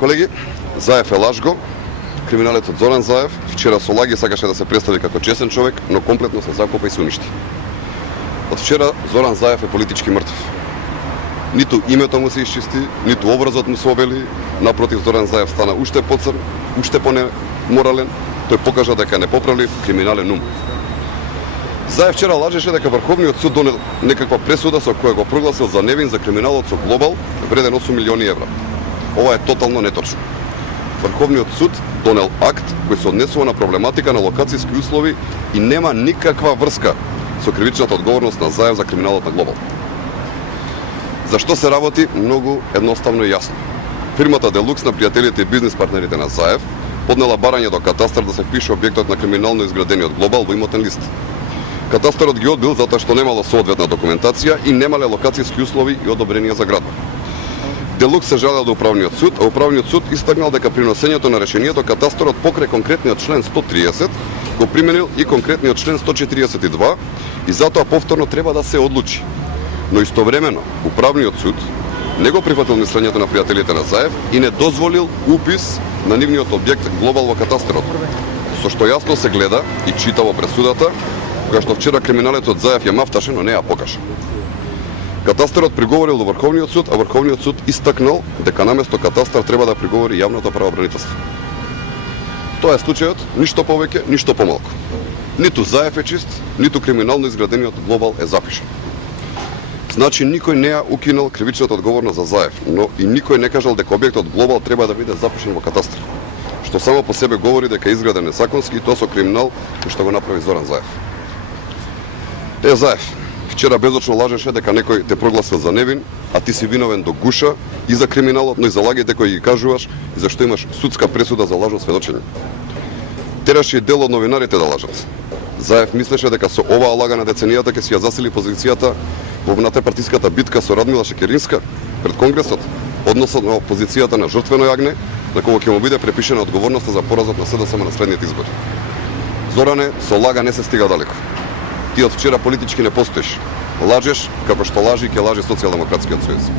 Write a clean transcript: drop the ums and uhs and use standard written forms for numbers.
Колеги, Заев е лажго. Криминалецот Зоран Заев вчера со лаги сакаше да се представи како честен човек, но комплетно се закопа и се уништи. Од вчера Зоран Заев е политички мртв. Ниту името му се исчисти, ниту образот му се обели, напротив Зоран Заев стана уште поцрн, уште понеморален, тој покажа дека не поправлив криминален ум. Заев вчера лажеше дека Врховниот суд донел некаква пресуда со која го прогласил за невин за криминалот со Глобал вреден 8 милиони евра. Ова е тотално неточно. Врховниот суд донел акт кој се однесува на проблематика на локацијски услови и нема никаква врска со кривичната одговорност на Заев за криминалот на Глобал. Зашто се работи? Многу едноставно и јасно. Фирмата Делукс на пријателите и бизнис партнерите на Заев поднела барање до катастар да се впише објектот на криминално изградениот Глобал во имотен лист. Катастарот ги одбил затоа што немало соодветна документација и немале локацијски услови и одобренија за градба. Делукс се жалел до Управниот суд, а Управниот суд истакнал дека при носењето на решението катастарот покрај конкретниот член 130 го применил и конкретниот член 142 и затоа повторно треба да се одлучи. Но истовремено Управниот суд не го прифатил мислењето на пријателите на Заев и не дозволил упис на нивниот објект Глобал во катастарот. Со што јасно се гледа и чита во пресудата, кога што вчера криминалецот Заев ја мафташе, но не ја покаже. Катастарот приговорил до Врховниот суд, а Врховниот суд истакнал дека наместо катастар треба да приговори јавното правобранителство. Тоа е случајот, ништо повеќе, ништо помалку. Ниту Заев е чист, ниту криминално изградениот Глобал е запишан. Значи никој не ја укинал кривичната одговорност за Заев, но и никој не кажал дека објектот Глобал треба да биде запишан во катастар, што само по себе говори дека е изграден незаконски и тоа со криминал кој што го направи Зоран Заев. Заев, вчера безочно лажеше дека некој те прогласил за невин, а ти си виновен до гуша и за криминалот, но и за лагите кои ги кажуваш и зашто имаш судска пресуда за лажно сведочење. Тераше и дел од новинарите да лажат. Заев мислеше дека со оваа лага на деценијата ќе си ја засили позицијата во внатрепартиската битка со Радмила Шекеринска пред Конгресот, односно на позицијата на жртвено јагне, на кого ќе му биде препишена одговорноста за поразот на СДСМ на следниот избор. Зоране, со лага не се стига далеко. Ти од вчера политички не постоиш. Лажеш како што лажи и ќе лаже Социјалдемократскиот сојуз.